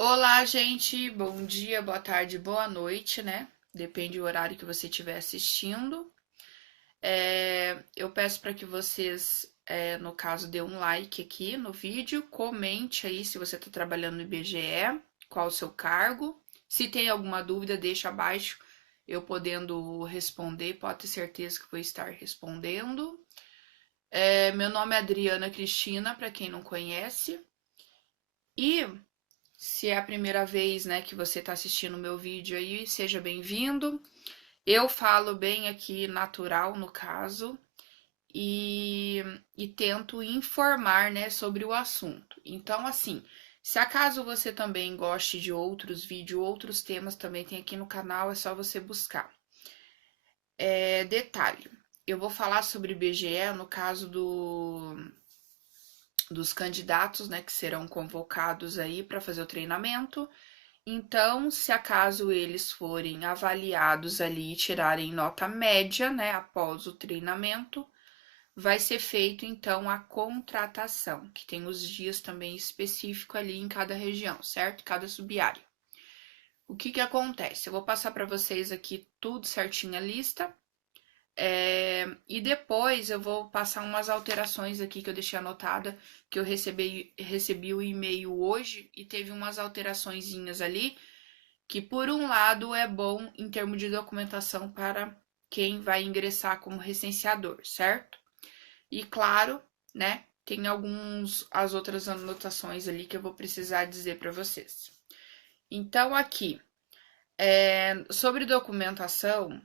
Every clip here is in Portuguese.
Olá, gente. Bom dia, boa tarde, boa noite, né? Depende do horário que você estiver assistindo. Eu peço para que vocês, no caso, dê um like aqui no vídeo, comente aí se você está trabalhando no IBGE, qual o seu cargo. Se tem alguma dúvida, deixa abaixo, eu podendo responder, pode ter certeza que vou estar respondendo. Meu nome é Adriana Cristina, para quem não conhece. E se é a primeira vez, né, que você está assistindo o meu vídeo aí, seja bem-vindo. Eu falo bem aqui natural, no caso, e, e tento informar, né, sobre o assunto. Então, assim, se acaso você também goste de outros vídeos, outros temas também tem aqui no canal, é só você buscar. Detalhe, eu vou falar sobre BGE no caso dos candidatos, né, que serão convocados aí para fazer o treinamento. Então, se acaso eles forem avaliados ali e tirarem nota média, né, após o treinamento, vai ser feito então a contratação, que tem os dias também específicos ali em cada região, certo? Cada subárea. O que que acontece? Eu vou passar para vocês aqui tudo certinho a lista. E depois eu vou passar umas alterações aqui que eu deixei anotada, que eu recebi o e-mail hoje e teve umas alteraçõezinhas ali que por um lado é bom em termos de documentação para quem vai ingressar como recenseador, certo? E claro, né, tem as outras anotações ali que eu vou precisar dizer para vocês. Então aqui, sobre documentação,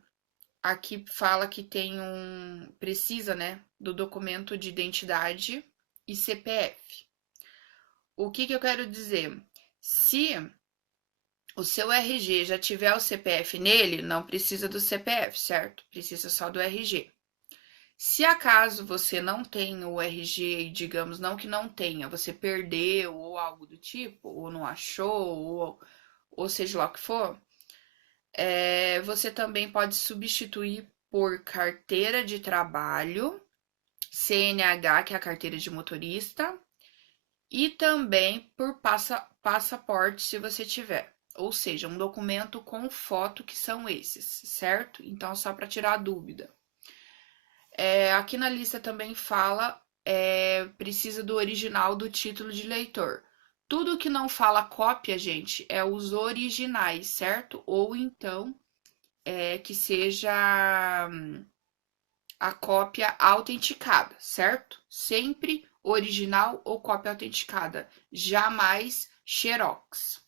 aqui fala que precisa, né, do documento de identidade e CPF. O que que eu quero dizer? Se o seu RG já tiver o CPF nele, não precisa do CPF, certo? Precisa só do RG. Se acaso você não tem o RG, digamos, não que não tenha, você perdeu ou algo do tipo, ou não achou, ou seja lá o que for, você também pode substituir por carteira de trabalho, CNH, que é a carteira de motorista, e também por passaporte, se você tiver. Ou seja, um documento com foto que são esses, certo? Então, só para tirar a dúvida. Aqui na lista também fala, precisa do original do título de eleitor. Tudo que não fala cópia, gente, é os originais, certo? Ou então, que seja a cópia autenticada, certo? Sempre original ou cópia autenticada, jamais xerox.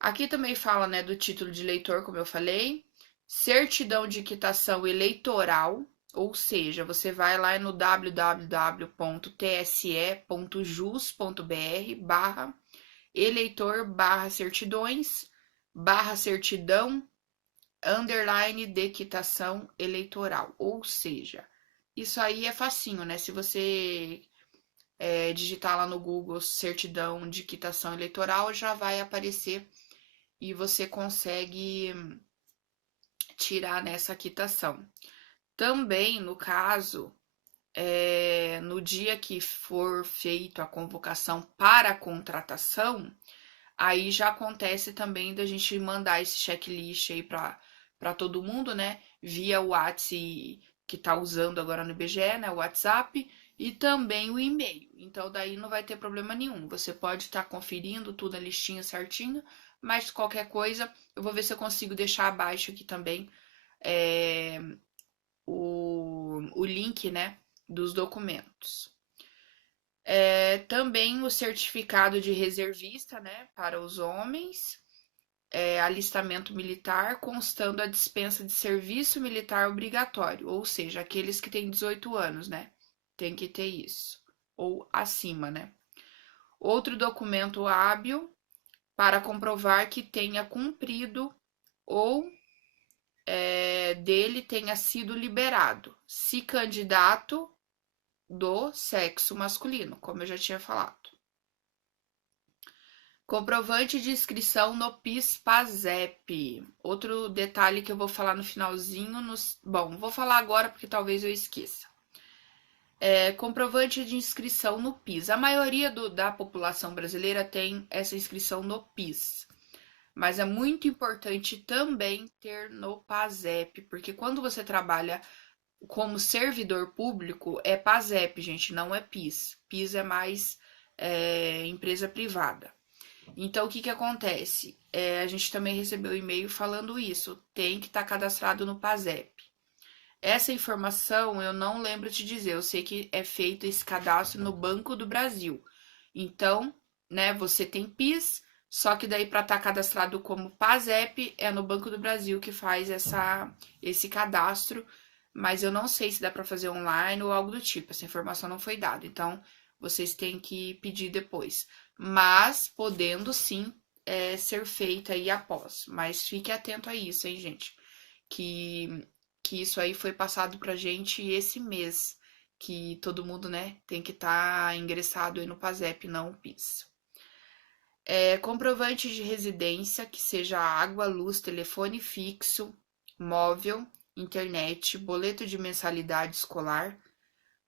Aqui também fala, né, do título de eleitor, como eu falei, certidão de quitação eleitoral, ou seja, você vai lá no www.tse.jus.br/eleitor/certidões/certidão underline de quitação eleitoral. Ou seja, isso aí é facinho, né? Se você digitar lá no Google certidão de quitação eleitoral, já vai aparecer e você consegue tirar nessa quitação. Também, no caso, no dia que for feita a convocação para a contratação, aí já acontece também da gente mandar esse checklist aí para todo mundo, né? Via o WhatsApp que tá usando agora no IBGE, né? O WhatsApp e também o e-mail. Então daí não vai ter problema nenhum. Você pode estar conferindo tudo a listinha certinho, mas qualquer coisa eu vou ver se eu consigo deixar abaixo aqui também é, o link, né? Dos documentos. Também o certificado de reservista, né? Para os homens alistamento militar, constando a dispensa de serviço militar obrigatório, ou seja, aqueles que têm 18 anos, né? Tem que ter isso, ou acima, né? Outro documento hábil para comprovar que tenha cumprido ou dele tenha sido liberado, se candidato do sexo masculino, como eu já tinha falado. Comprovante de inscrição no PIS/PASEP. Outro detalhe que eu vou falar no finalzinho. Bom, vou falar agora porque talvez eu esqueça. Comprovante de inscrição no PIS. A maioria da população brasileira tem essa inscrição no PIS. Mas é muito importante também ter no PASEP, porque quando você trabalha como servidor público, é PASEP, gente, não é PIS. PIS é mais empresa privada. Então, o que que acontece? A gente também recebeu e-mail falando isso. Tem que estar cadastrado no PASEP. Essa informação eu não lembro te dizer. Eu sei que é feito esse cadastro no Banco do Brasil. Então, né, você tem PIS, só que daí para estar cadastrado como PASEP é no Banco do Brasil que faz esse cadastro, mas eu não sei se dá para fazer online ou algo do tipo. Essa informação não foi dada. Então, vocês têm que pedir depois. Mas podendo sim ser feita aí após. Mas fique atento a isso, hein, gente? Que que isso aí foi passado pra gente esse mês, que todo mundo, né, tem que estar ingressado aí no PASEP, não o PIS. Comprovante de residência, que seja água, luz, telefone fixo, móvel, internet, boleto de mensalidade escolar,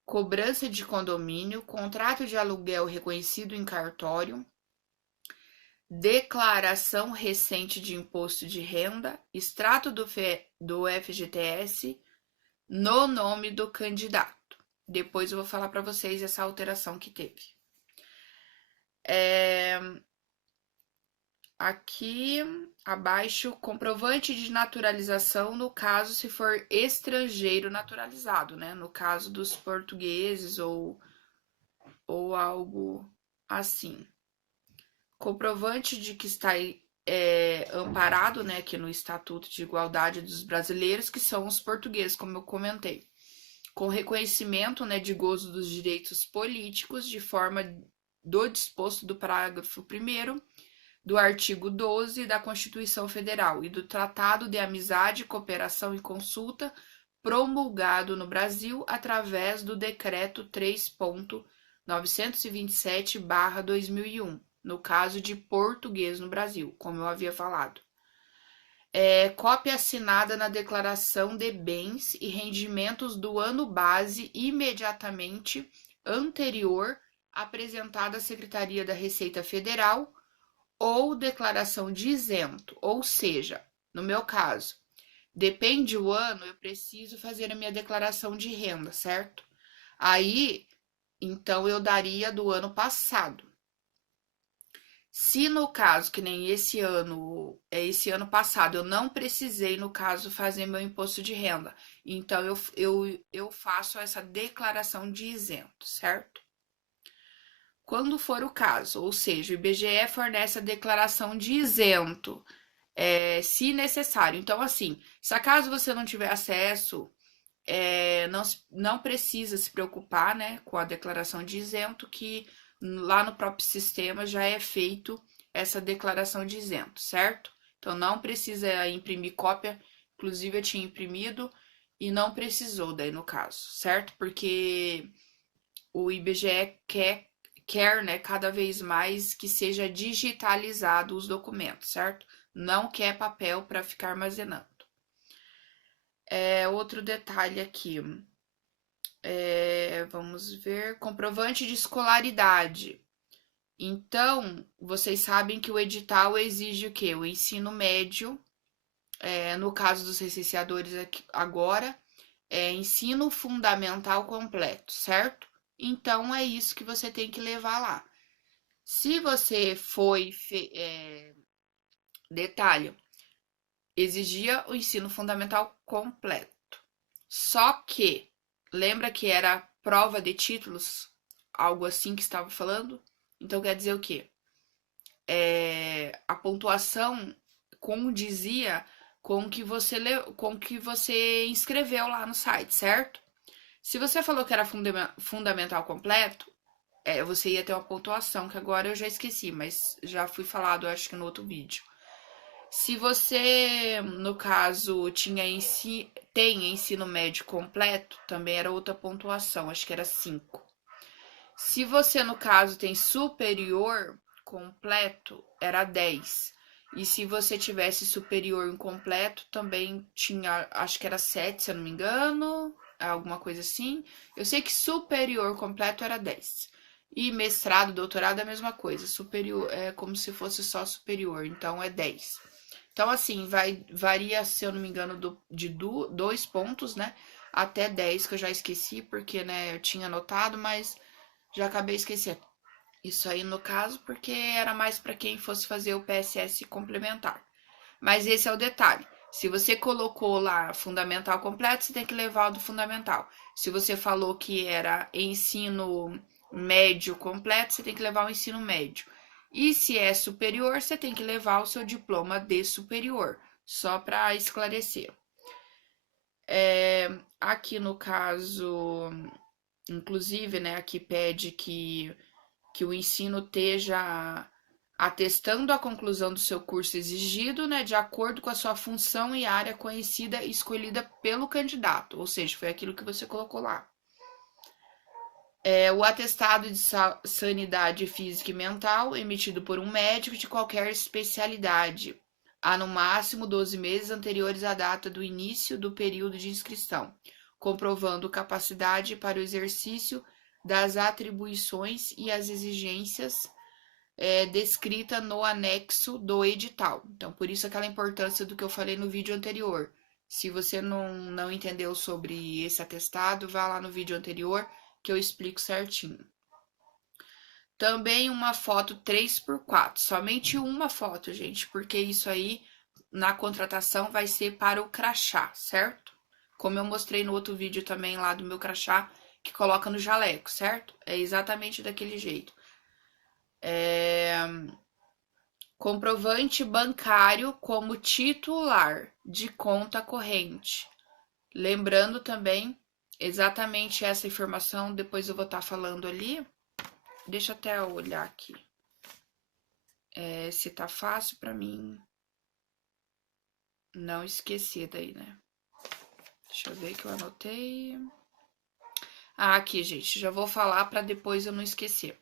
cobrança de condomínio, contrato de aluguel reconhecido em cartório, declaração recente de imposto de renda, extrato do FGTS, no nome do candidato. Depois eu vou falar para vocês essa alteração que teve. Aqui abaixo, comprovante de naturalização no caso se for estrangeiro naturalizado, né? No caso dos portugueses ou algo assim. Comprovante de que está amparado, né, aqui no Estatuto de Igualdade dos Brasileiros, que são os portugueses, como eu comentei, com reconhecimento, né, de gozo dos direitos políticos, de forma do disposto do parágrafo 1º do artigo 12 da Constituição Federal e do Tratado de Amizade, Cooperação e Consulta, promulgado no Brasil através do Decreto 3.927/2001, no caso de português no Brasil, como eu havia falado. Cópia assinada na declaração de bens e rendimentos do ano base imediatamente anterior apresentada à Secretaria da Receita Federal ou declaração de isento, ou seja, no meu caso, depende o ano, eu preciso fazer a minha declaração de renda, certo? Aí, então eu daria do ano passado. Se no caso, que nem esse ano passado, eu não precisei, no caso, fazer meu imposto de renda, então eu faço essa declaração de isento, certo? Quando for o caso, ou seja, o IBGE fornece a declaração de isento, se necessário. Então, assim, se acaso você não tiver acesso, não precisa se preocupar, né, com a declaração de isento, que lá no próprio sistema já é feito essa declaração de isento, certo? Então, não precisa imprimir cópia, inclusive eu tinha imprimido e não precisou daí no caso, certo? Porque o IBGE quer, né, cada vez mais que seja digitalizado os documentos, certo? Não quer papel para ficar armazenando. Outro detalhe aqui. Vamos ver. Comprovante de escolaridade. Então, vocês sabem que o edital exige o quê? O ensino médio. No caso dos licenciadores aqui, agora, ensino fundamental completo, certo? Então, é isso que você tem que levar lá. Se você foi. Detalhe: exigia o ensino fundamental completo. Só que, lembra que era prova de títulos? Algo assim que estava falando? Então, quer dizer o quê? A pontuação condizia com o que você inscreveu lá no site, certo? Se você falou que era fundamental completo, você ia ter uma pontuação, que agora eu já esqueci, mas já fui falado, acho que no outro vídeo. Se você, no caso, tem ensino médio completo, também era outra pontuação, acho que era 5. Se você, no caso, tem superior completo, era 10. E se você tivesse superior incompleto, também tinha, acho que era 7, se eu não me engano. alguma coisa assim. Eu sei que superior completo era 10. E mestrado, doutorado é a mesma coisa. Superior é como se fosse só superior, então é 10. Então, assim, varia, se eu não me engano, de 2 pontos, né? Até 10, que eu já esqueci, porque, né, eu tinha anotado, mas já acabei esquecendo. Isso aí, no caso, porque era mais para quem fosse fazer o PSS complementar. Mas esse é o detalhe. Se você colocou lá fundamental completo, você tem que levar o do fundamental. Se você falou que era ensino médio completo, você tem que levar o ensino médio. E se é superior, você tem que levar o seu diploma de superior, só para esclarecer. Aqui no caso, inclusive, né, aqui pede que o ensino esteja atestando a conclusão do seu curso exigido, né, de acordo com a sua função e área conhecida e escolhida pelo candidato, ou seja, foi aquilo que você colocou lá. O atestado de sanidade física e mental emitido por um médico de qualquer especialidade, há no máximo 12 meses anteriores à data do início do período de inscrição, comprovando capacidade para o exercício das atribuições e as exigências descrita no anexo do edital. Então, por isso aquela importância do que eu falei no vídeo anterior. Se você não entendeu sobre esse atestado, vá lá no vídeo anterior que eu explico certinho. Também uma foto 3x4, somente uma foto, gente, porque isso aí na contratação vai ser para o crachá, certo? Como eu mostrei no outro vídeo também lá do meu crachá, que coloca no jaleco, certo? É exatamente daquele jeito. Comprovante bancário como titular de conta corrente. Lembrando também exatamente essa informação, depois eu vou estar falando ali. Deixa eu até olhar aqui. Se tá fácil para mim não esquecer daí, né? Deixa eu ver que eu anotei. Aqui, gente, já vou falar para depois eu não esquecer.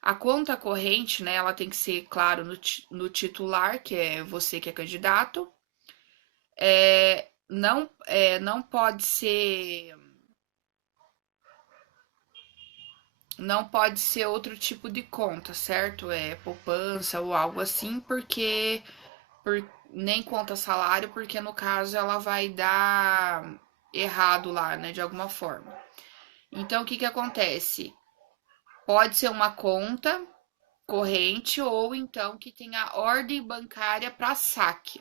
A conta corrente, né, ela tem que ser, claro, no titular, que é você que é candidato. Não pode ser. Não pode ser outro tipo de conta, certo? Poupança ou algo assim, porque nem conta salário, porque no caso ela vai dar errado lá, né, de alguma forma. Então, o que que acontece? Pode ser uma conta corrente ou então que tenha ordem bancária para saque.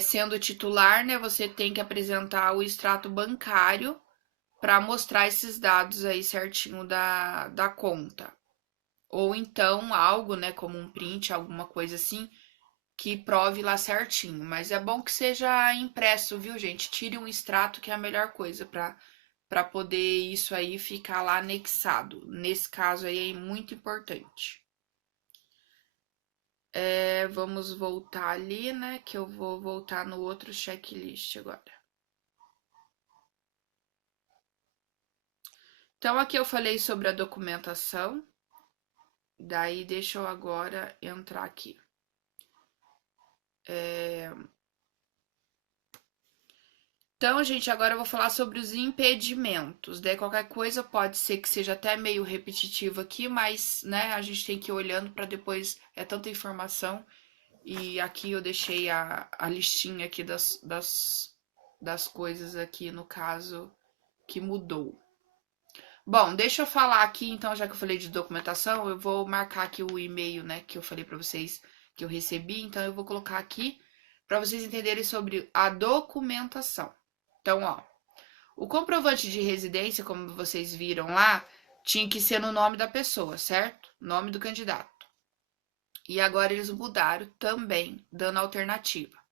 Sendo titular, né, você tem que apresentar o extrato bancário para mostrar esses dados aí certinho da conta. Ou então algo, né, como um print, alguma coisa assim, que prove lá certinho. Mas é bom que seja impresso, viu, gente? Tire um extrato que é a melhor coisa para poder isso aí ficar lá anexado. Nesse caso aí é muito importante. Vamos voltar ali, né? Que eu vou voltar no outro checklist agora. Então, aqui eu falei sobre a documentação. Daí, deixa eu agora entrar aqui. Então, gente, agora eu vou falar sobre os impedimentos. Daí, qualquer coisa pode ser que seja até meio repetitivo aqui, mas, né, a gente tem que ir olhando para depois. É tanta informação. E aqui eu deixei a listinha aqui das coisas aqui, no caso, que mudou. Bom, deixa eu falar aqui, então, já que eu falei de documentação, eu vou marcar aqui o e-mail, né, que eu falei para vocês que eu recebi. Então, eu vou colocar aqui para vocês entenderem sobre a documentação. Então, ó, o comprovante de residência, como vocês viram lá, tinha que ser no nome da pessoa, certo? Nome do candidato. E agora eles mudaram também, dando alternativa.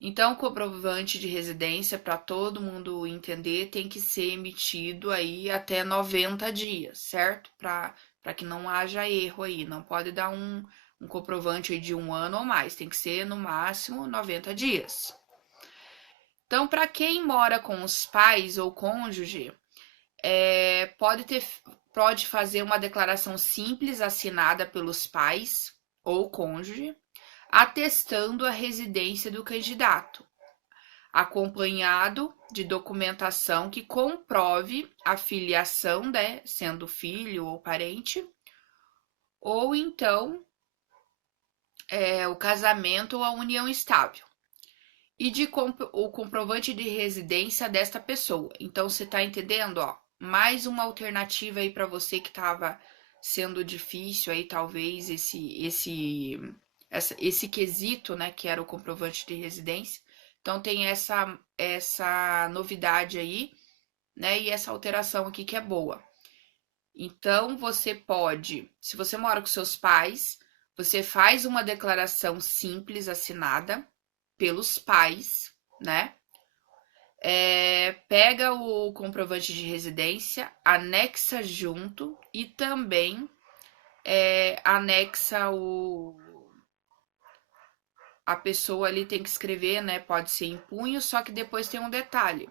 Então, o comprovante de residência, para todo mundo entender, tem que ser emitido aí até 90 dias, certo? Para que não haja erro aí. Não pode dar um comprovante aí de 1 ano ou mais. Tem que ser, no máximo, 90 dias. Então, para quem mora com os pais ou cônjuge, pode fazer uma declaração simples assinada pelos pais ou cônjuge, atestando a residência do candidato. acompanhado de documentação que comprove a filiação, né, sendo filho ou parente, ou então o casamento ou a união estável. E o comprovante de residência desta pessoa. Então, você tá entendendo, ó? Mais uma alternativa aí para você que tava sendo difícil aí, talvez, esse quesito, né, que era o comprovante de residência. Então, tem essa novidade aí, né, e essa alteração aqui que é boa. Então, você pode, se você mora com seus pais, você faz uma declaração simples assinada pelos pais, né? Pega o comprovante de residência, anexa junto e também anexa a pessoa ali tem que escrever, né? Pode ser em punho, só que depois tem um detalhe.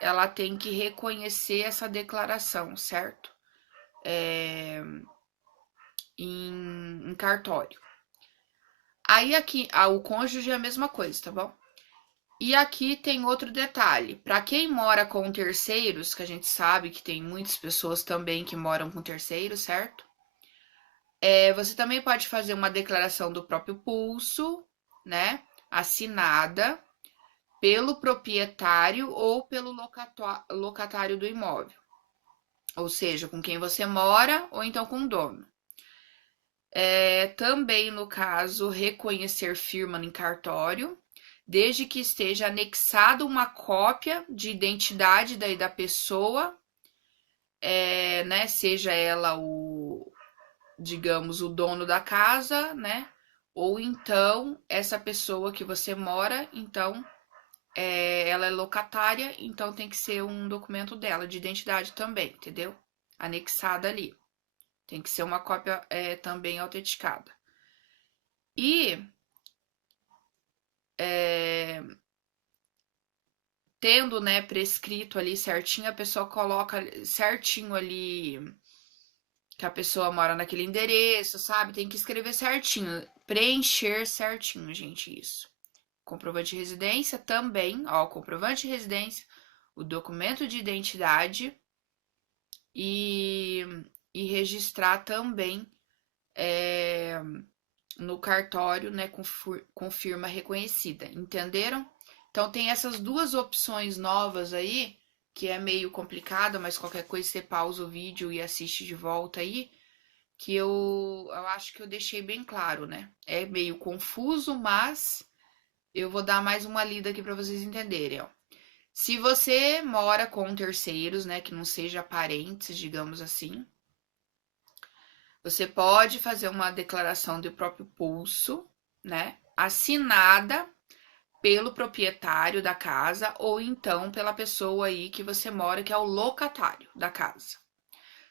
Ela tem que reconhecer essa declaração, certo? Em cartório. Aí aqui, o cônjuge é a mesma coisa, tá bom? E aqui tem outro detalhe. Para quem mora com terceiros, que a gente sabe que tem muitas pessoas também que moram com terceiros, certo? Você também pode fazer uma declaração do próprio pulso, né? Assinada pelo proprietário ou pelo locatário do imóvel. Ou seja, com quem você mora ou então com o dono. Também, no caso, reconhecer firma em cartório, desde que esteja anexado uma cópia de identidade da pessoa, né? Seja ela digamos, o dono da casa, né? Ou então essa pessoa que você mora, então ela é locatária, então tem que ser um documento dela de identidade também, entendeu? Anexada ali. Tem que ser uma cópia também autenticada. E tendo, né, prescrito ali certinho, a pessoa coloca certinho ali que a pessoa mora naquele endereço, sabe? Tem que escrever certinho, preencher certinho, gente, isso. Comprovante de residência também, ó, comprovante de residência, o documento de identidade e registrar também no cartório, né, com firma reconhecida, entenderam? Então tem essas duas opções novas aí, que é meio complicada, mas qualquer coisa você pausa o vídeo e assiste de volta aí, que eu acho que eu deixei bem claro, né? É meio confuso, mas eu vou dar mais uma lida aqui para vocês entenderem, ó. Se você mora com terceiros, né, que não seja parentes, digamos assim, você pode fazer uma declaração do próprio pulso, né, assinada pelo proprietário da casa ou então pela pessoa aí que você mora, que é o locatário da casa.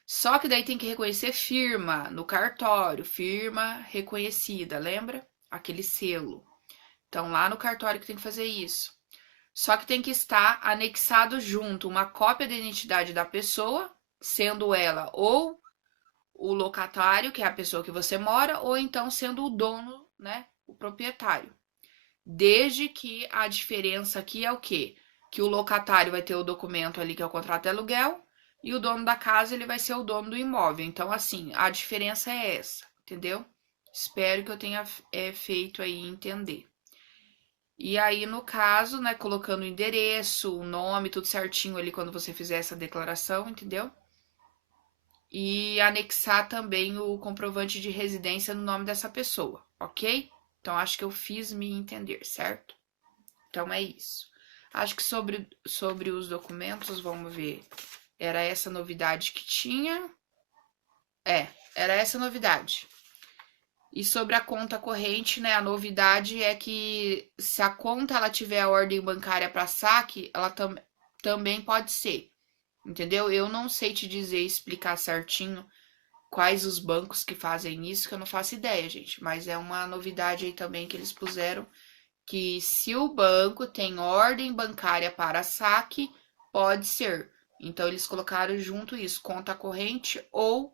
Só que daí tem que reconhecer firma no cartório, firma reconhecida, lembra? Aquele selo. Então, lá no cartório que tem que fazer isso. Só que tem que estar anexado junto uma cópia da identidade da pessoa, sendo ela ou o locatário, que é a pessoa que você mora, ou então sendo o dono, né, o proprietário. Desde que a diferença aqui é o quê? Que o locatário vai ter o documento ali que é o contrato de aluguel e o dono da casa ele vai ser o dono do imóvel. Então, assim, a diferença é essa, entendeu? Espero que eu tenha feito aí entender. E aí, no caso, né, colocando o endereço, o nome, tudo certinho ali quando você fizer essa declaração, entendeu? E anexar também o comprovante de residência no nome dessa pessoa, ok? Então, acho que eu fiz me entender, certo? Então, é isso. Acho que sobre os documentos, vamos ver. Era essa novidade que tinha? Era essa novidade. E sobre a conta corrente, né, a novidade é que se a conta ela tiver a ordem bancária para saque, ela também pode ser, entendeu? Eu não sei te dizer, explicar certinho quais os bancos que fazem isso, que eu não faço ideia, gente. Mas é uma novidade aí também que eles puseram, que se o banco tem ordem bancária para saque, pode ser. Então eles colocaram junto isso, conta corrente ou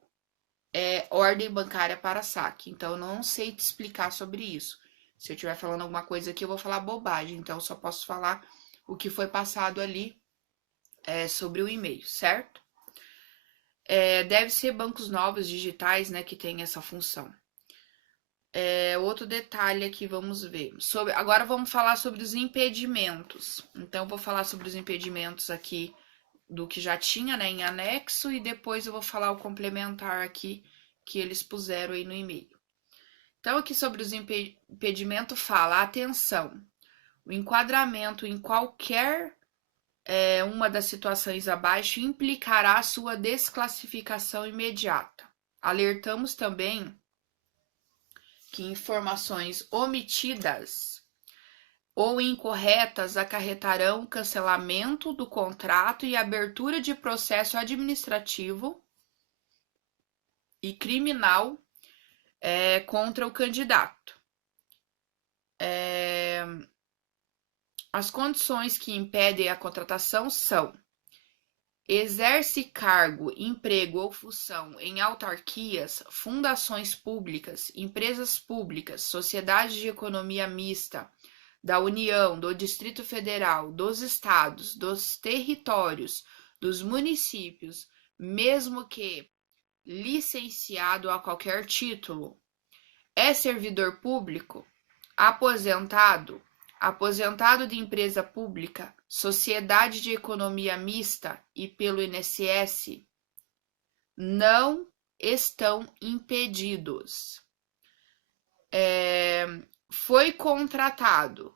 ordem bancária para saque. Então, eu não sei te explicar sobre isso. Se eu estiver falando alguma coisa aqui, eu vou falar bobagem. Então, eu só posso falar o que foi passado ali sobre o e-mail, certo? Deve ser bancos novos digitais, né, que tem essa função. Outro detalhe aqui, vamos ver. Agora vamos falar sobre os impedimentos. Então, vou falar sobre os impedimentos aqui do que já tinha, né, em anexo, e depois eu vou falar o complementar aqui que eles puseram aí no e-mail. Então, aqui sobre os impedimentos fala, atenção, o enquadramento em qualquer uma das situações abaixo implicará sua desclassificação imediata. Alertamos também que informações omitidas ou incorretas acarretarão cancelamento do contrato e abertura de processo administrativo e criminal contra o candidato. As condições que impedem a contratação são: exerce cargo, emprego ou função em autarquias, fundações públicas, empresas públicas, sociedades de economia mista, da União, do Distrito Federal, dos estados, dos territórios, dos municípios, mesmo que licenciado a qualquer título, é servidor público, aposentado, aposentado de empresa pública, sociedade de economia mista e pelo INSS, não estão impedidos. Foi contratado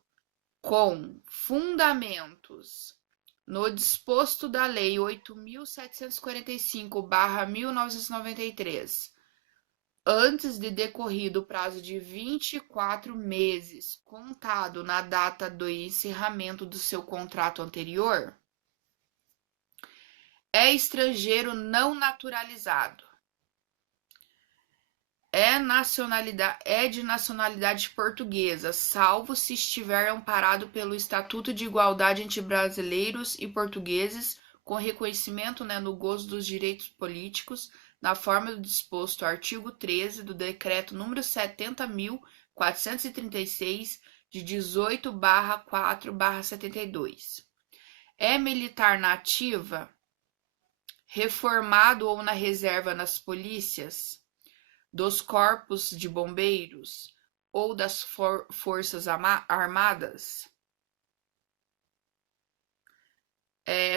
com fundamentos no disposto da Lei 8.745/1993, antes de decorrido o prazo de 24 meses, contado na data do encerramento do seu contrato anterior, é estrangeiro não naturalizado, é de nacionalidade portuguesa, salvo se estiver amparado pelo Estatuto de Igualdade entre Brasileiros e Portugueses, com reconhecimento, né, no gozo dos direitos políticos, na forma do disposto artigo 13 do Decreto número 70.436, de 18/4/72. É militar na ativa, reformado ou na reserva nas polícias, dos corpos de bombeiros ou das forças armadas.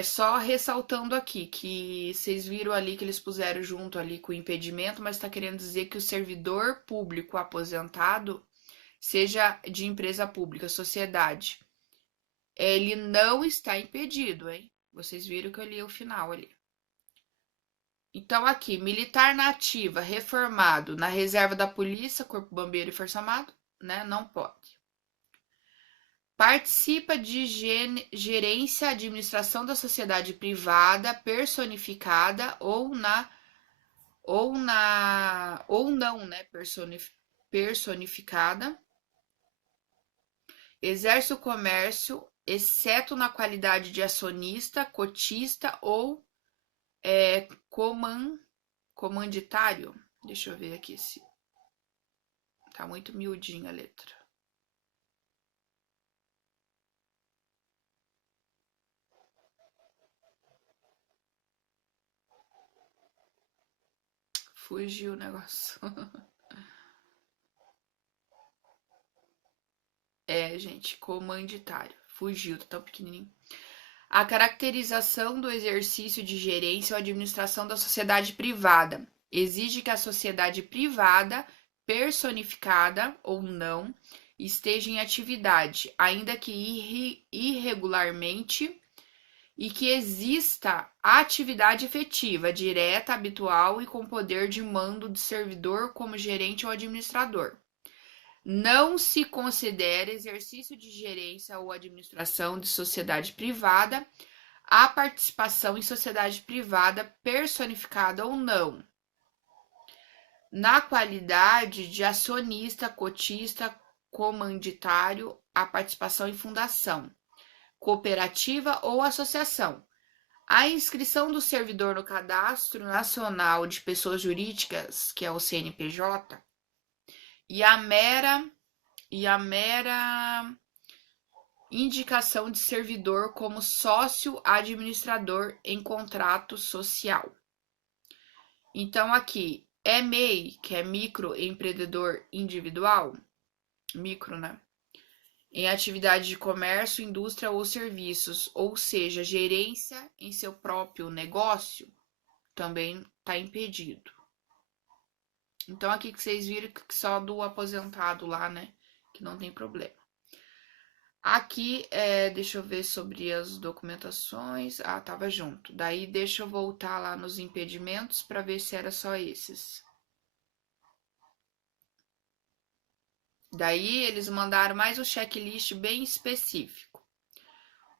Só ressaltando aqui que vocês viram ali que eles puseram junto ali com o impedimento, mas está querendo dizer que o servidor público aposentado, seja de empresa pública, sociedade, ele não está impedido, hein? Vocês viram que eu li o final ali. Então, aqui, militar na ativa, reformado, na reserva da polícia, corpo bombeiro e força armada, né? Não pode. Participa de gerência, administração da sociedade privada, personificada ou não, né? Personificada. Exerce o comércio, exceto na qualidade de acionista, cotista ou comanditário. Deixa eu ver aqui se tá muito miudinha a letra. Fugiu o negócio. Gente, comanditário. Fugiu, tá tão pequenininho. A caracterização do exercício de gerência ou administração da sociedade privada exige que a sociedade privada, personificada ou não, esteja em atividade, ainda que irregularmente, e que exista atividade efetiva, direta, habitual e com poder de mando de servidor como gerente ou administrador. Não se considera exercício de gerência ou administração de sociedade privada a participação em sociedade privada, personificada ou não, na qualidade de acionista, cotista, comanditário, a participação em fundação, cooperativa ou associação. A inscrição do servidor no Cadastro Nacional de Pessoas Jurídicas, que é o CNPJ, e a mera indicação de servidor como sócio administrador em contrato social. Então, aqui é MEI, que é microempreendedor individual, micro, né? Em atividade de comércio, indústria ou serviços, ou seja, gerência em seu próprio negócio, também está impedido. Então, aqui que vocês viram que só do aposentado lá, né? Que não tem problema. Aqui, deixa eu ver sobre as documentações. Ah, tava junto. Daí, deixa eu voltar lá nos impedimentos para ver se era só esses. Daí, eles mandaram mais um checklist bem específico.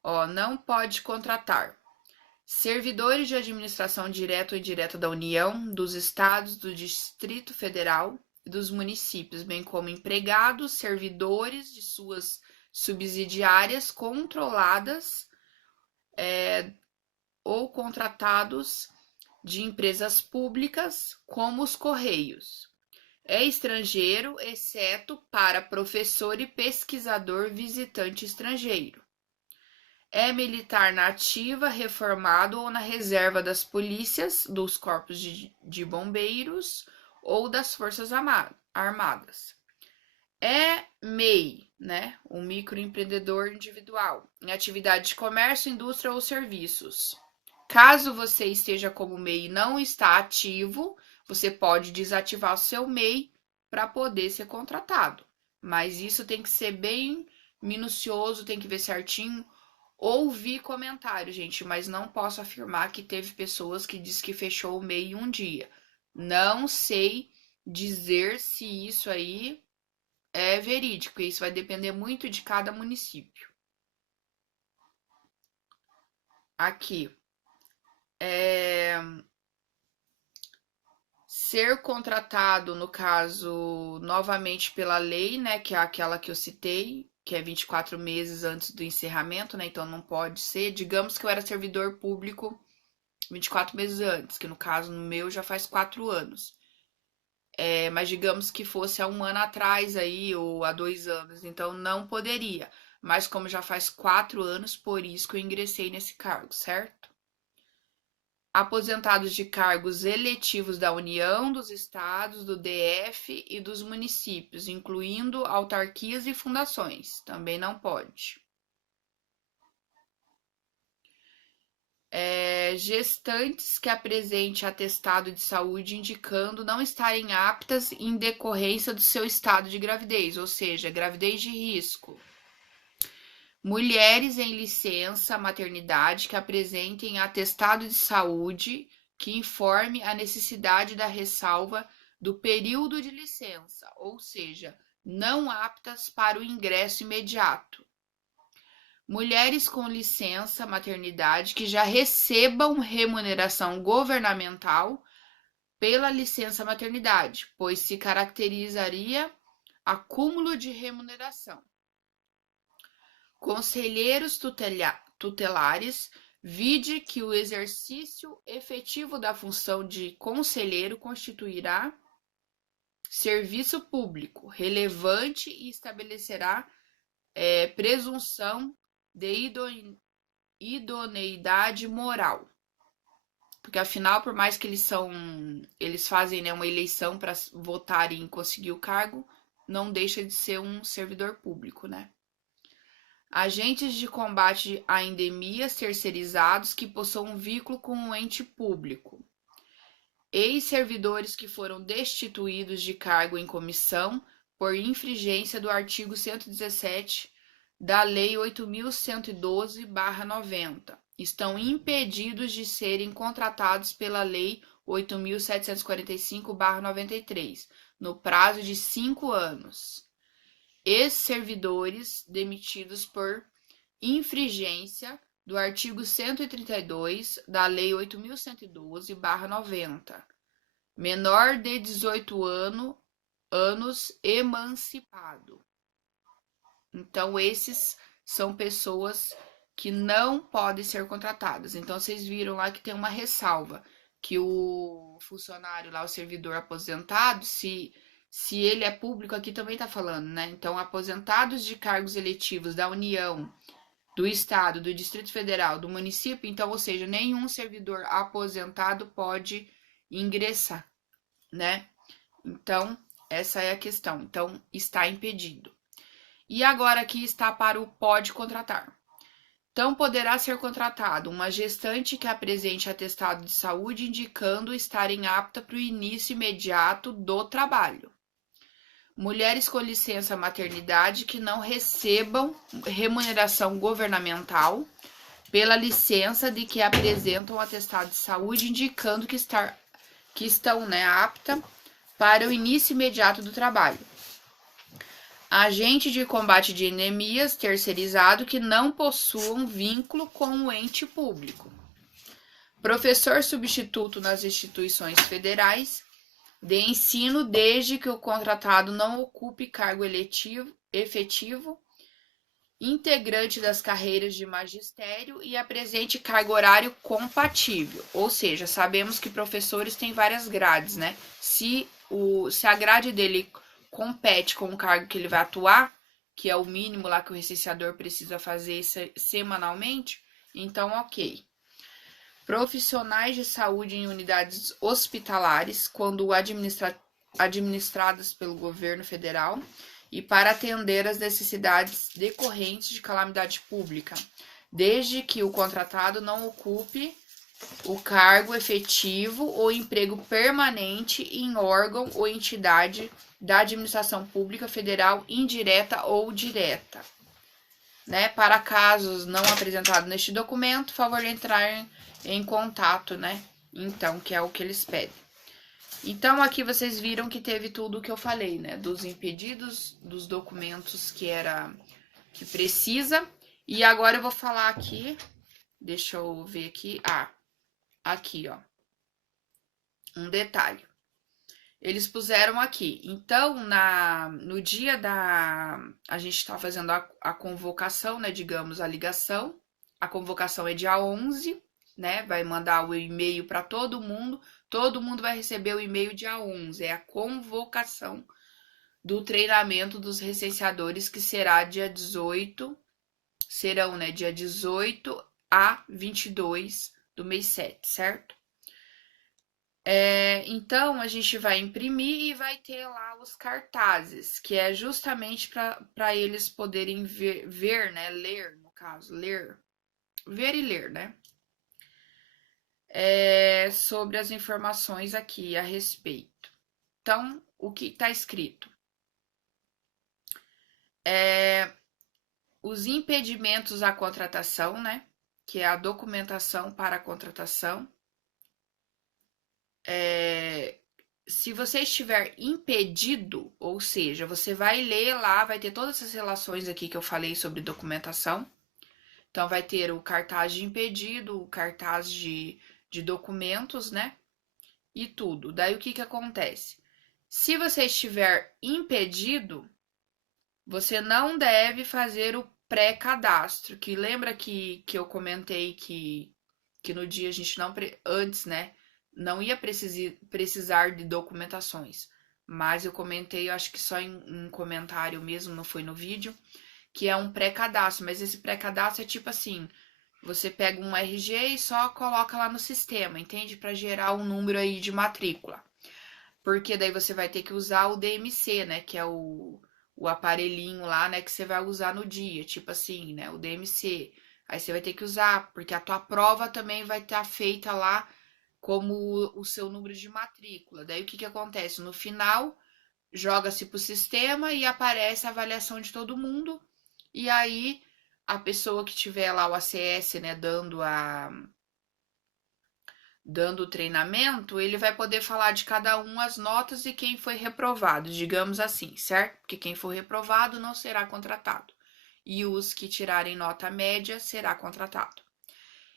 Ó, não pode contratar servidores de administração direta ou indireta da União, dos estados, do Distrito Federal e dos municípios, bem como empregados, servidores de suas subsidiárias controladas ou contratados de empresas públicas, como os Correios. É estrangeiro, exceto para professor e pesquisador visitante estrangeiro. É militar na ativa, reformado ou na reserva das polícias, dos corpos de bombeiros ou das forças armadas. É MEI, né? O microempreendedor individual, em atividade de comércio, indústria ou serviços. Caso você esteja como MEI e não está ativo, você pode desativar o seu MEI para poder ser contratado. Mas isso tem que ser bem minucioso, tem que ver certinho. Ouvi comentário, gente, mas não posso afirmar que teve pessoas que diz que fechou o MEI em um dia. Não sei dizer se isso aí é verídico, isso vai depender muito de cada município. Aqui, ser contratado, no caso, novamente pela lei, né, que é aquela que eu citei, que é 24 meses antes do encerramento, né, então não pode ser. Digamos que eu era servidor público 24 meses antes, que no caso no meu já faz 4 anos. Mas digamos que fosse há um ano atrás aí, ou há 2 anos, então não poderia. Mas como já faz 4 anos, por isso que eu ingressei nesse cargo, certo? Aposentados de cargos eletivos da União, dos estados, do DF e dos municípios, incluindo autarquias e fundações, também não pode. Gestantes que apresentem atestado de saúde indicando não estarem aptas em decorrência do seu estado de gravidez, ou seja, gravidez de risco. Mulheres em licença maternidade que apresentem atestado de saúde que informe a necessidade da ressalva do período de licença, ou seja, não aptas para o ingresso imediato. Mulheres com licença maternidade que já recebam remuneração governamental pela licença maternidade, pois se caracterizaria acúmulo de remuneração. Conselheiros tutelares, vide que o exercício efetivo da função de conselheiro constituirá serviço público relevante e estabelecerá presunção de idoneidade moral. Porque afinal, por mais que eles fazem, né, uma eleição para votarem e conseguir o cargo, não deixa de ser um servidor público, né? Agentes de combate a endemias terceirizados que possuam vínculo com um ente público. Ex-servidores que foram destituídos de cargo em comissão por infringência do artigo 117 da Lei 8.112/90. Estão impedidos de serem contratados pela Lei 8.745/93, no prazo de 5 anos. Ex-servidores demitidos por infringência do artigo 132 da Lei 8.112/90. Menor de 18 anos emancipado. Então, esses são pessoas que não podem ser contratadas. Então, vocês viram lá que tem uma ressalva, que o funcionário lá, o servidor aposentado, se Se ele é público, aqui também tá falando, né? Então, aposentados de cargos eletivos da União, do Estado, do Distrito Federal, do município, então, ou seja, nenhum servidor aposentado pode ingressar, né? Então, essa é a questão. Então, está impedido. E agora aqui está para o pode contratar. Então, poderá ser contratado uma gestante que apresente atestado de saúde indicando estarem apta para o início imediato do trabalho. Mulheres com licença maternidade que não recebam remuneração governamental pela licença de que apresentam atestado de saúde indicando que estão, né, apta para o início imediato do trabalho. Agente de combate de endemias terceirizado que não possuam vínculo com o ente público. Professor substituto nas instituições federais de ensino desde que o contratado não ocupe cargo efetivo, integrante das carreiras de magistério e apresente cargo horário compatível. Ou seja, sabemos que professores têm várias grades, né? Se a grade dele compete com o cargo que ele vai atuar, que é o mínimo lá que o licenciador precisa fazer semanalmente, então ok. Profissionais de saúde em unidades hospitalares, quando administradas pelo governo federal, e para atender às necessidades decorrentes de calamidade pública, desde que o contratado não ocupe o cargo efetivo ou emprego permanente em órgão ou entidade da administração pública federal indireta ou direta. Né? Para casos não apresentados neste documento, favor de entrar em contato, né? Então, que é o que eles pedem. Então, aqui vocês viram que teve tudo o que eu falei, né? Dos impedidos, dos documentos que precisa. E agora eu vou falar aqui, deixa eu ver aqui. Aqui, ó. Um detalhe. Eles puseram aqui. Então, no dia a gente está fazendo a convocação, né? Digamos, a ligação. A convocação é dia 11, né? Vai mandar o e-mail para todo mundo. Todo mundo vai receber o e-mail dia 11. É a convocação do treinamento dos recenseadores, que será dia 18. Serão, né? Dia 18 a 22 do mês 7, certo? Então, a gente vai imprimir e vai ter lá os cartazes, que é justamente para eles poderem ver, né? Ler, no caso, ler. Ver e ler, né? Sobre as informações aqui a respeito. Então, o que está escrito? Os impedimentos à contratação, né? Que é a documentação para a contratação. Se você estiver impedido, ou seja, você vai ler lá, vai ter todas essas relações aqui que eu falei sobre documentação. Então, vai ter o cartaz de impedido, o cartaz de documentos, né? E tudo. Daí, o que acontece? Se você estiver impedido, você não deve fazer o pré-cadastro, que lembra que eu comentei que no dia a gente não... Antes, né? Não ia precisar de documentações. Mas eu comentei, eu acho que só em comentário mesmo, não foi no vídeo, que é um pré-cadastro. Mas esse pré-cadastro é tipo assim, você pega um RG e só coloca lá no sistema, entende? Para gerar um número aí de matrícula. Porque daí você vai ter que usar o DMC, né? Que é o aparelhinho lá, né? Que você vai usar no dia, tipo assim, né? O DMC. Aí você vai ter que usar, porque a tua prova também vai estar feita lá como o seu número de matrícula. Daí o que acontece? No final, joga-se para o sistema e aparece a avaliação de todo mundo. E aí, a pessoa que tiver lá o ACS, né, dando o treinamento, ele vai poder falar de cada um as notas e quem foi reprovado, digamos assim, certo? Porque quem for reprovado não será contratado. E os que tirarem nota média será contratado.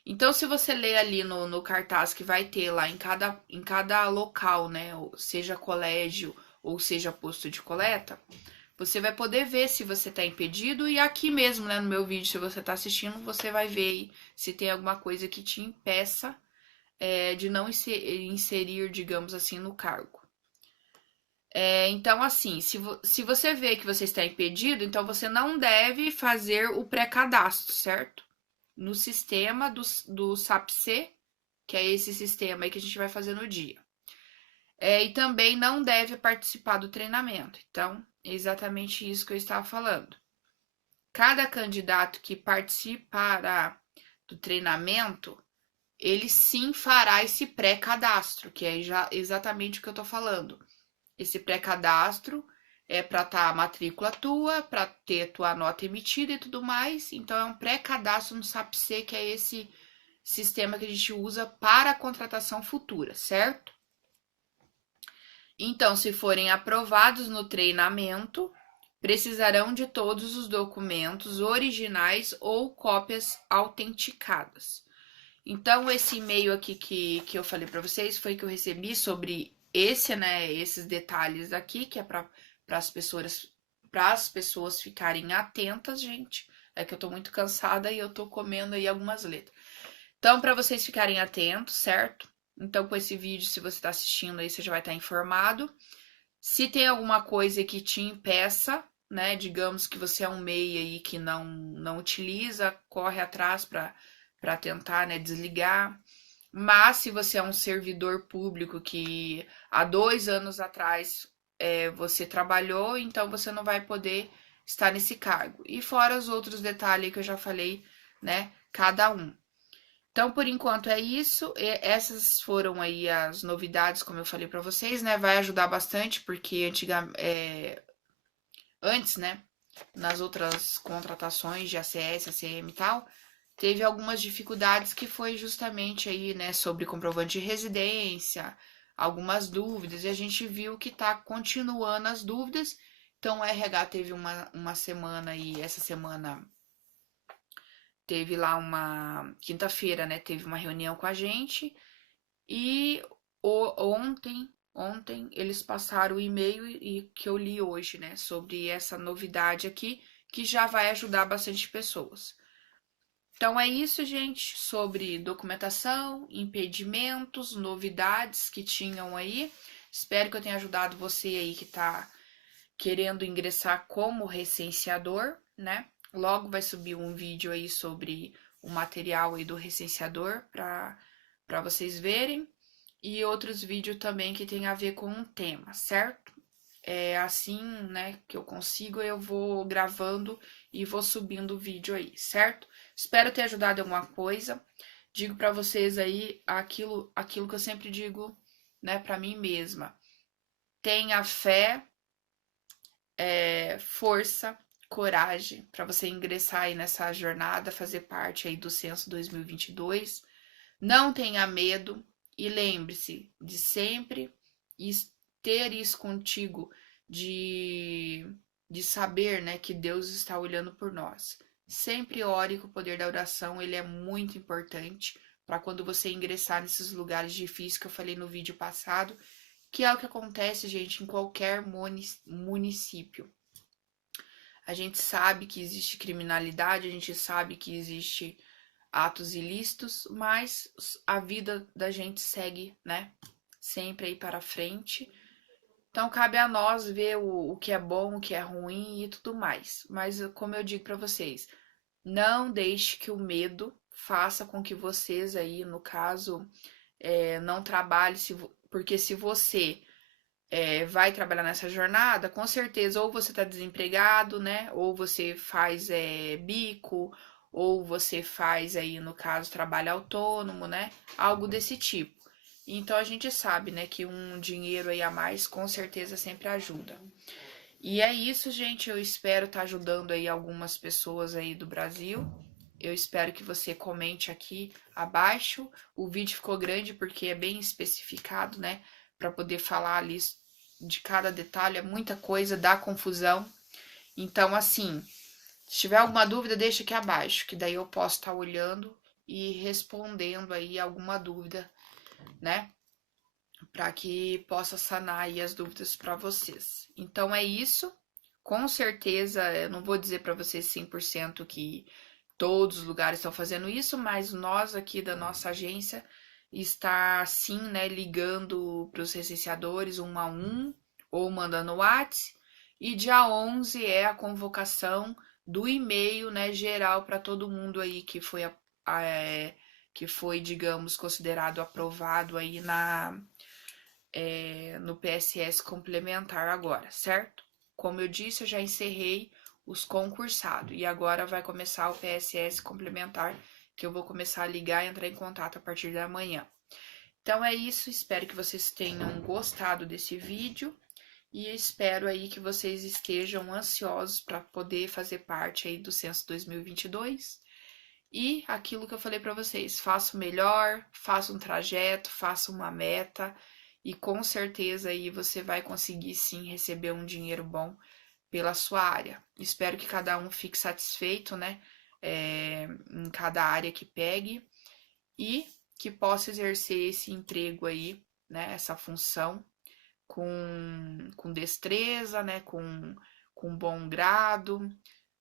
Então, se você ler ali no cartaz que vai ter lá em cada local, né? Seja colégio ou seja posto de coleta, você vai poder ver se você está impedido. E aqui mesmo, né, no meu vídeo, se você está assistindo, você vai ver se tem alguma coisa que te impeça de não inserir, digamos assim, no cargo. Então, assim, se você vê que você está impedido, então você não deve fazer o pré-cadastro, certo? No sistema do SAPC, que é esse sistema aí que a gente vai fazer no dia. E também não deve participar do treinamento. Então, é exatamente isso que eu estava falando. Cada candidato que participará do treinamento, ele sim fará esse pré-cadastro, que é já exatamente o que eu estou falando. Esse pré-cadastro é para estar a matrícula tua, para ter tua nota emitida e tudo mais. Então é um pré-cadastro no SAPC, que é esse sistema que a gente usa para a contratação futura, certo? Então, se forem aprovados no treinamento, precisarão de todos os documentos originais ou cópias autenticadas. Então, esse e-mail aqui que eu falei para vocês foi que eu recebi sobre esses detalhes aqui, que é para as pessoas ficarem atentas, gente. É que eu tô muito cansada e eu tô comendo aí algumas letras. Então, para vocês ficarem atentos, certo? Então, com esse vídeo, se você está assistindo aí, você já vai estar informado. Se tem alguma coisa que te impeça, né? Digamos que você é um MEI aí que não utiliza, corre atrás para tentar, né, desligar. Mas se você é um servidor público que há 2 anos atrás você trabalhou, então você não vai poder estar nesse cargo. E fora os outros detalhes que eu já falei, né? Cada um. Então, por enquanto é isso. Essas foram aí as novidades, como eu falei para vocês, né? Vai ajudar bastante, porque antes, né? Nas outras contratações de ACS, ACM e tal, teve algumas dificuldades que foi justamente aí, né? Sobre comprovante de residência, algumas dúvidas, e a gente viu que tá continuando as dúvidas. Então, o RH teve uma semana aí, essa semana teve lá uma quinta-feira, né? Teve uma reunião com a gente e ontem eles passaram o e-mail e que eu li hoje, né? Sobre essa novidade aqui que já vai ajudar bastante pessoas. Então é isso, gente, sobre documentação, impedimentos, novidades que tinham aí. Espero que eu tenha ajudado você aí que está querendo ingressar como recenseador, né? Logo vai subir um vídeo aí sobre o material aí do recenseador para vocês verem e outros vídeos também que tem a ver com um tema, certo? É assim, né, que eu consigo, eu vou gravando e vou subindo o vídeo aí, certo? Espero ter ajudado em alguma coisa. Digo para vocês aí aquilo que eu sempre digo, né, para mim mesma. Tenha fé, força, coragem para você ingressar aí nessa jornada, fazer parte aí do Censo 2022. Não tenha medo e lembre-se de sempre ter isso contigo, de saber, né, que Deus está olhando por nós. Sempre ore, que o poder da oração ele é muito importante para quando você ingressar nesses lugares difíceis que eu falei no vídeo passado, que é o que acontece, gente, em qualquer município. A gente sabe que existe criminalidade, a gente sabe que existe atos ilícitos, mas a vida da gente segue, né? Sempre aí para frente. Então cabe a nós ver o que é bom, o que é ruim e tudo mais. Mas como eu digo para vocês, não deixe que o medo faça com que vocês aí, no caso, não trabalhem, porque se você vai trabalhar nessa jornada, com certeza ou você está desempregado, né? Ou você faz bico, ou você faz aí, no caso, trabalho autônomo, né? Algo desse tipo. Então a gente sabe, né, que um dinheiro aí a mais com certeza sempre ajuda. E é isso, gente. Eu espero estar ajudando aí algumas pessoas aí do Brasil. Eu espero que você comente aqui abaixo. O vídeo ficou grande porque é bem especificado, né? Para poder falar ali de cada detalhe, é muita coisa, dá confusão. Então, assim, se tiver alguma dúvida, deixa aqui abaixo, que daí eu posso estar olhando e respondendo aí alguma dúvida, né? Para que possa sanar aí as dúvidas para vocês. Então é isso. Com certeza, eu não vou dizer para vocês 100% que todos os lugares estão fazendo isso, mas nós aqui da nossa agência está sim, né, ligando para os recenseadores um a um, ou manda no WhatsApp. E dia 11 é a convocação do e-mail, né, geral para todo mundo aí que foi, digamos, considerado aprovado aí no PSS complementar agora, certo? Como eu disse, eu já encerrei os concursados e agora vai começar o PSS complementar, que eu vou começar a ligar e entrar em contato a partir da manhã. Então é isso, espero que vocês tenham gostado desse vídeo e espero aí que vocês estejam ansiosos para poder fazer parte aí do Censo 2022. E aquilo que eu falei para vocês, faça o melhor, faça um trajeto, faça uma meta e com certeza aí você vai conseguir sim receber um dinheiro bom pela sua área. Espero que cada um fique satisfeito, né? Em cada área que pegue e que possa exercer esse emprego aí, né? Essa função com destreza, né? Com bom grado,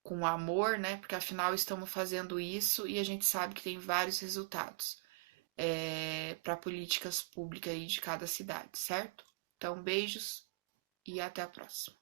com amor, né? Porque afinal estamos fazendo isso e a gente sabe que tem vários resultados para políticas públicas aí de cada cidade, certo? Então, beijos e até a próxima.